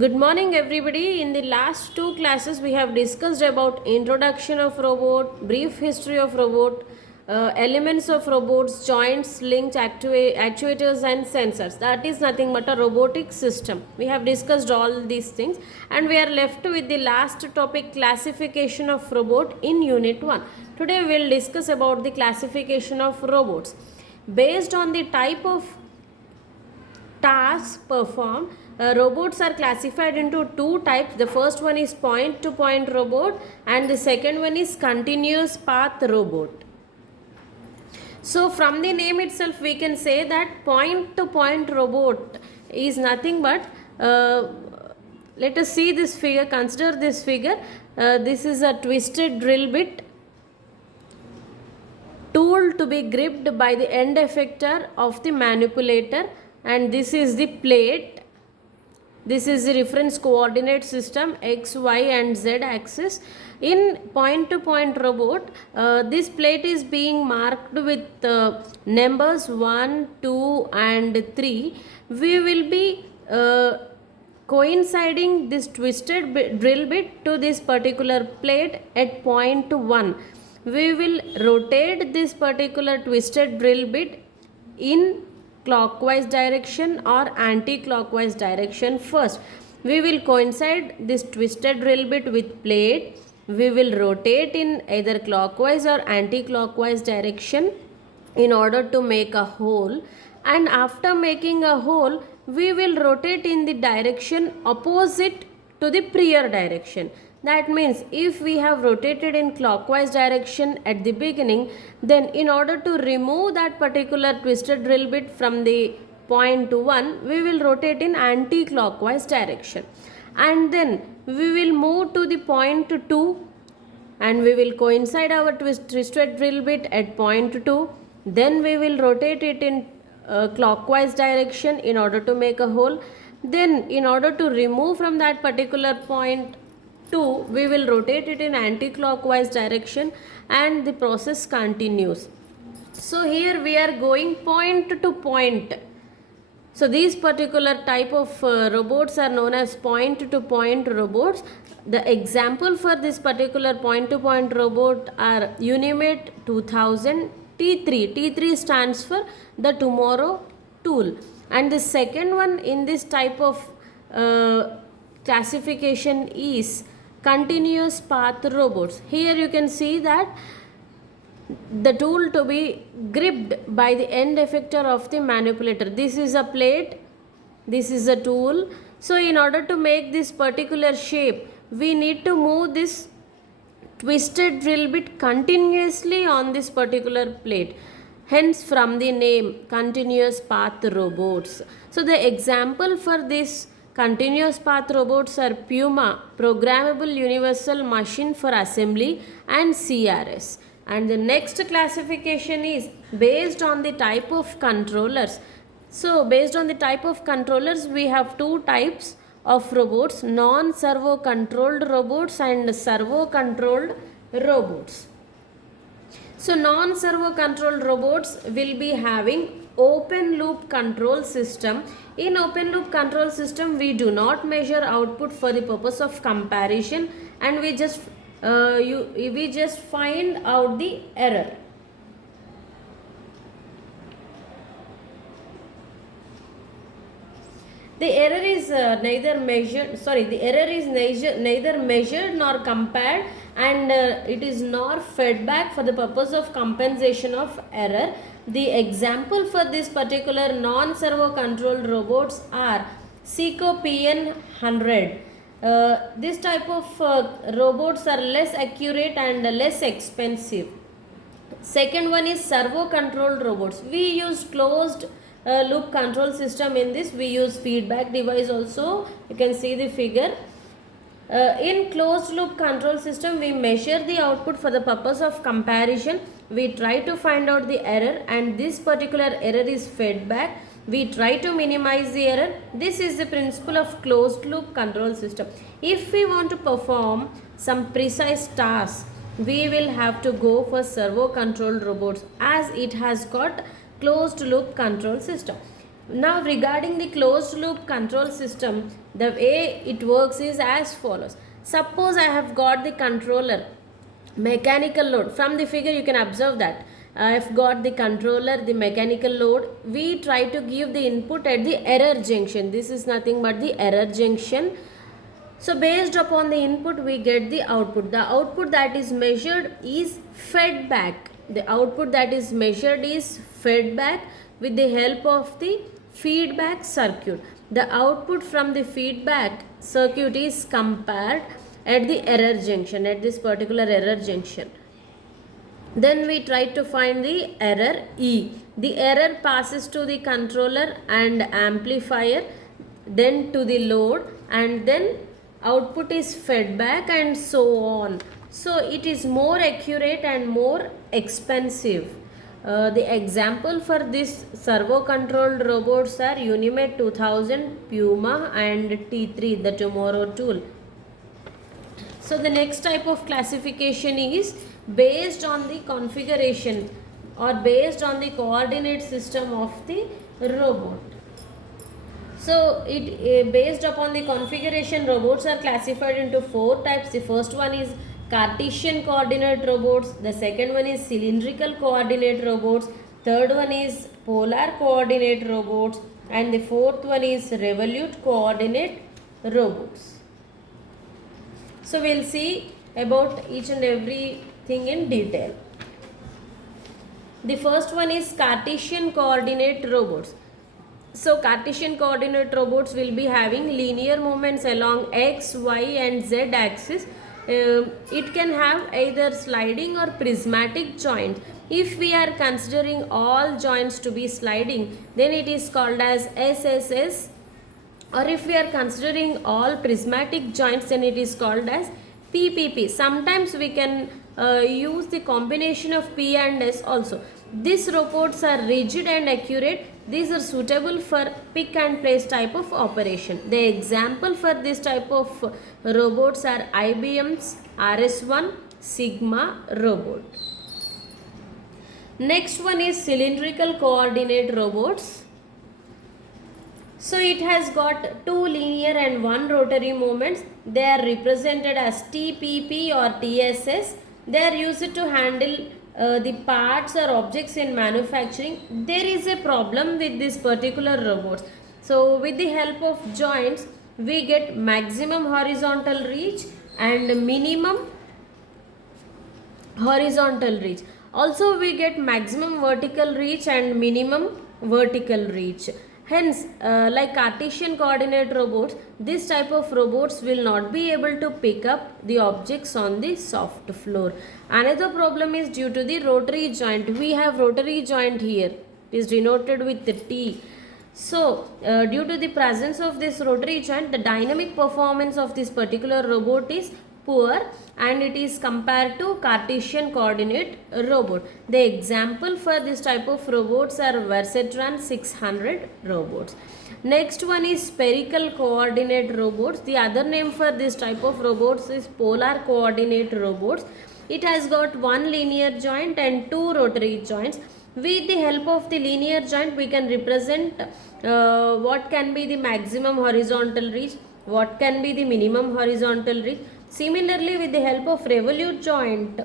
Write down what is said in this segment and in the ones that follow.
Good morning everybody. In the last two classes we have discussed about introduction of robot, brief history of robot, elements of robots, joints, links, actuators and sensors. That is nothing but a robotic system. We have discussed all these things and we are left with the last topic, classification of robot in Unit 1. Today we will discuss about the classification of robots. Based on the type of tasks performed, robots are classified into two types. The first one is point to point robot and the second one is continuous path robot. So from the name itself we can say that point to point robot is nothing but let us see this figure. Consider this figure. This is a twisted drill bit, tool to be gripped by the end effector of the manipulator, and this is the plate. This is the reference coordinate system x, y and z axis. In point to point robot, this plate is being marked with numbers 1, 2 and 3. We will be coinciding this twisted drill bit to this particular plate at point 1. We will rotate this particular twisted drill bit in clockwise direction or anti-clockwise direction first. We will coincide this twisted drill bit with plate. We will rotate in either clockwise or anti-clockwise direction in order to make a hole, and after making a hole we will rotate in the direction opposite to the prior direction. That means if we have rotated in clockwise direction at the beginning, then in order to remove that particular twisted drill bit from the point 1, we will rotate in anti-clockwise direction. And then we will move to the point 2 and we will coincide our twisted drill bit at point 2. Then we will rotate it in clockwise direction in order to make a hole. Then in order to remove from that particular point 2, we will rotate it in anti-clockwise direction and the process continues. So here we are going point to point. So these particular type of robots are known as point to point robots. The example for this particular point to point robot are Unit 2000 T3. T3 stands for the tomorrow tool. And the second one in this type of classification is continuous path robots. Here you can see that the tool to be gripped by the end effector of the manipulator. This is a plate, this is a tool. So in order to make this particular shape, we need to move this twisted drill bit continuously on this particular plate. Hence from the name continuous path robots. So the example for this continuous path robots are Puma, Programmable Universal Machine for Assembly, and CRS. And the next classification is based on the type of controllers. So based on the type of controllers, we have two types of robots, non-servo controlled robots and servo controlled robots. So non-servo controlled robots will be having open loop control system. In open loop control system, we do not measure output for the purpose of comparison, and we just find out the error. The error is neither measured nor compared, and it is nor fed back for the purpose of compensation of error. The example for this particular non-servo controlled robots are Seco PN100. This type of robots are less accurate and less expensive. Second one is servo controlled robots. We use closed loop control system in this. We use feedback device also. You can see the figure. In closed loop control system, we measure the output for the purpose of comparison. We try to find out the error, and this particular error is fed back. We try to minimize the error. This is the principle of closed loop control system. If we want to perform some precise task, we will have to go for servo controlled robots, as it has got closed loop control system. Now regarding the closed loop control system, The way it works is as follows. Suppose I have got the controller, mechanical load. From the figure you can observe that I have got the controller, the mechanical load. We try to give the input at the error junction. This is nothing but the error junction. So based upon the input we get the output. The output that is measured is fed back. The output that is measured is fed back with the help of the feedback circuit. The output from the feedback circuit is compared at the error junction, at this particular error junction. Then we try to find the error E. The error passes to the controller and amplifier, then to the load, and then output is fed back, and so on. So it is more accurate and more expensive. The example for this servo controlled robots are Unit 2000, Puma and T3, the Tomorrow tool. So the next type of classification is based on the configuration or based on the coordinate system of the robot. So based upon the configuration, robots are classified into 4 types. The first one is Cartesian coordinate robots, the second one is cylindrical coordinate robots, third one is polar coordinate robots, and the fourth one is revolute coordinate robots. So we'll see about each and everything in detail. The first one is Cartesian coordinate robots. So Cartesian coordinate robots will be having linear movements along x, y and z axis. It can have either sliding or prismatic joints. If we are considering all joints to be sliding, then it is called as SSS, or if we are considering all prismatic joints, then it is called as PPP. Sometimes we can use the combination of P and S also. These robots are rigid and accurate. These are suitable for pick and place type of operation. The example for this type of robots are IBM's RS1 Sigma robot. Next one is cylindrical coordinate robots. So it has got 2 linear and 1 rotary movements. They are represented as TPP or TSS. They are used to handle the parts or objects in manufacturing. There is a problem with this particular robots. So with the help of joints, we get maximum horizontal reach and minimum horizontal reach. Also we get maximum vertical reach and minimum vertical reach. Hence, like Cartesian coordinate robots, this type of robots will not be able to pick up the objects on the soft floor. Another problem is due to the rotary joint. We have rotary joint here. It is denoted with the T. So, due to the presence of this rotary joint, the dynamic performance of this particular robot is poor, and it is compared to Cartesian coordinate robot. The example for this type of robots are Versatran 600 robots. Next one is spherical coordinate robots. The other name for this type of robots is polar coordinate robots. It has got 1 linear joint and 2 rotary joints. With the help of the linear joint, we can represent what can be the maximum horizontal reach, what can be the minimum horizontal reach. Similarly, with the help of revolute joint,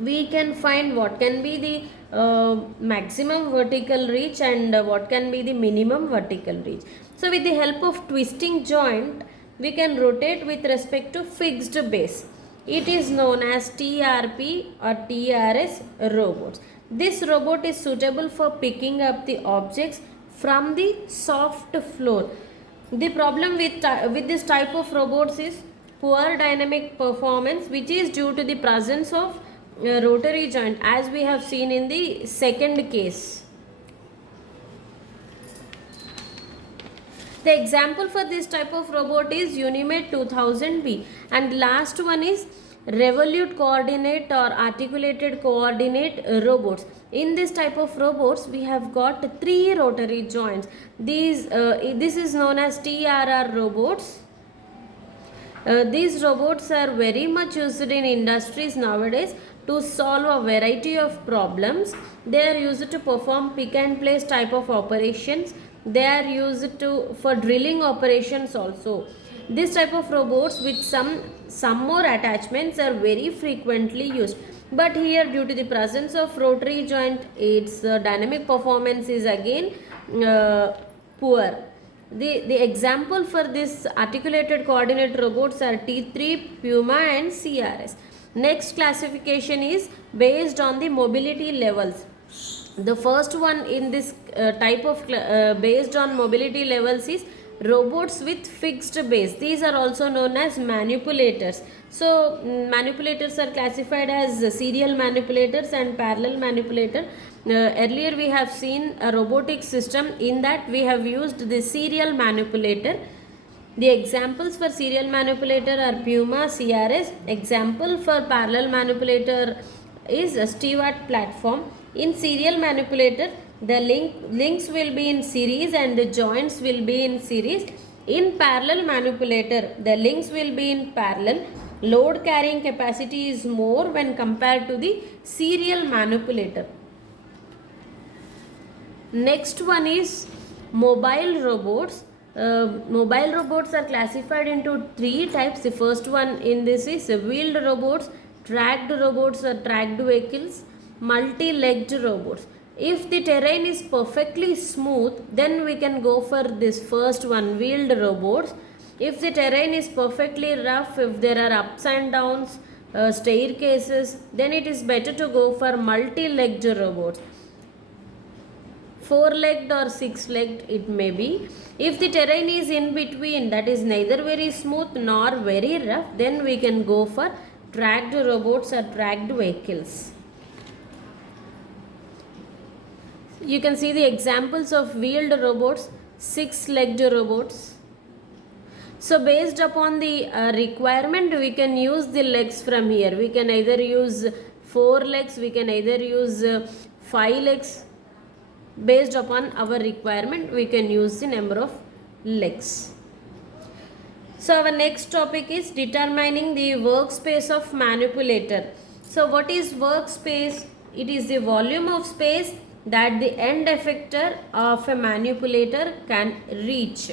we can find what can be the maximum vertical reach and what can be the minimum vertical reach. So with the help of twisting joint, we can rotate with respect to fixed base. It is known as TRP or TRS robots. This robot is suitable for picking up the objects from the soft floor. The problem with this type of robots is poor dynamic performance, which is due to the presence of rotary joint, as we have seen in the second case. The example for this type of robot is Unit 2000B, and the last one is revolute coordinate or articulated coordinate robots. In this type of robots, we have got 3 rotary joints. This is known as TRR robots. These robots are very much used in industries nowadays to solve a variety of problems. They are used to perform pick and place type of operations. They are used to for drilling operations also. This type of robots with some more attachments are very frequently used. But here, due to the presence of rotary joint, its dynamic performance is again poor. The example for this articulated coordinate robots are T3, Puma and CRS. Next classification is based on the mobility levels. The first one in this type of based on mobility levels is robots with fixed base. These are also known as manipulators. So manipulators are classified as serial manipulators and parallel manipulator. Earlier we have seen a robotic system, in that we have used the serial manipulator. The examples for serial manipulator are Puma, CRS. Example for parallel manipulator is a Stewart platform. In serial manipulator, the links will be in series and the joints will be in series. In parallel manipulator, the links will be in parallel. Load carrying capacity is more when compared to the serial manipulator. Next one is mobile robots. Mobile robots are classified into three types. The first one in this is wheeled robots, tracked robots or tracked vehicles, multi-legged robots. If the terrain is perfectly smooth, then we can go for this first one, wheeled robots. If the terrain is perfectly rough, if there are ups and downs, staircases, then it is better to go for multi-legged robots. Four-legged or six-legged it may be. If the terrain is in between, that is neither very smooth nor very rough, then we can go for tracked robots or tracked vehicles. You can see the examples of wheeled robots, six-legged robots. So based upon the requirement, we can use the legs from here. We can either use 4 legs, we can either use 5 legs. Based upon our requirement, we can use the number of legs. So our next topic is determining the workspace of manipulator. So what is workspace? It is the volume of space that the end effector of a manipulator can reach.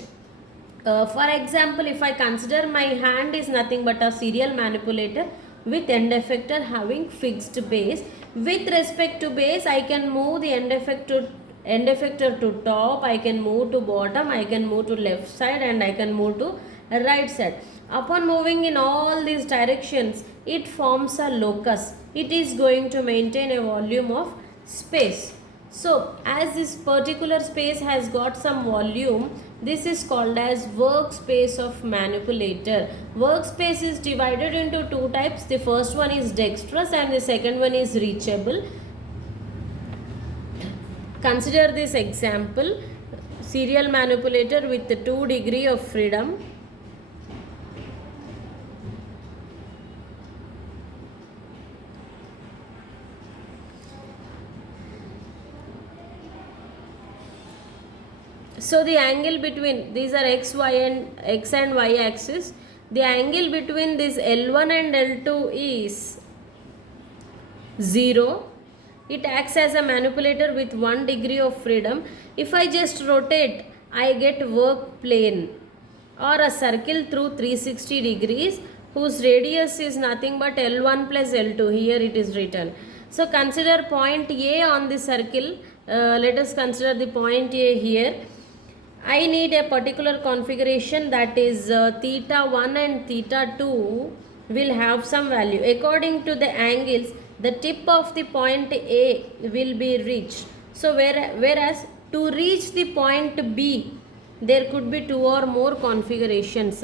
For example, if I consider my hand is nothing but a serial manipulator with end effector having fixed base. With respect to base, I can move the end effector to top, I can move to bottom, I can move to left side and I can move to right side. Upon moving in all these directions, it forms a locus. It is going to maintain a volume of space. So as this particular space has got some volume, this is called as workspace of manipulator. Workspace is divided into two types. The first one is dexterous and the second one is reachable. Consider this example, serial manipulator with 2 degrees of freedom. So the angle between, these are x and y axis. The angle between this L1 and L2 is 0. It acts as a manipulator with 1 degree of freedom. If I just rotate, I get work plane or a circle through 360 degrees whose radius is nothing but L1 plus L2. Here it is written. So consider point A on the circle. Let us consider the point A here. I need a particular configuration, that is theta 1 and theta 2 will have some value. According to the angles, the tip of the point A will be reached. So whereas to reach the point B, there could be 2 or more configurations.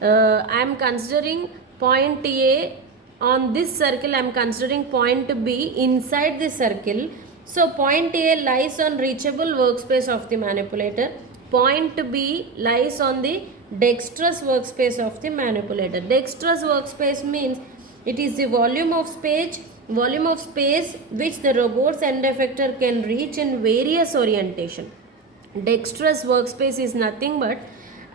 I am considering point A on this circle. I am considering point B inside the circle. So point A lies on reachable workspace of the manipulator. Point B lies on the dexterous workspace of the manipulator. Dexterous workspace means it is the volume of space which the robot's end effector can reach in various orientation. Dexterous workspace is nothing but,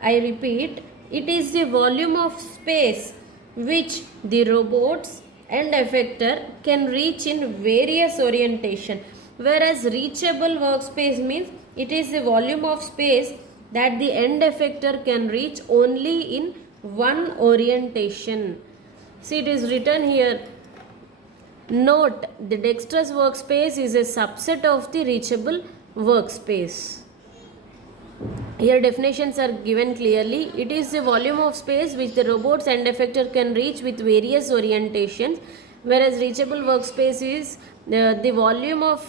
I repeat, it is the volume of space which the robot's end effector can reach in various orientation. whereas reachable workspace means it is the volume of space that the end effector can reach only in one orientation. See, it is written here. Note, the dexterous workspace is a subset of the reachable workspace. Here definitions are given clearly. It is the volume of space which the robot's end effector can reach with various orientations, whereas reachable workspace is the volume of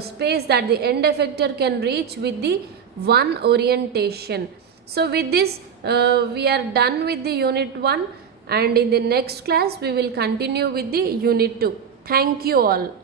space that the end effector can reach with the one orientation. So with this we are done with the unit 1, and in the next class we will continue with the unit 2. Thank you all.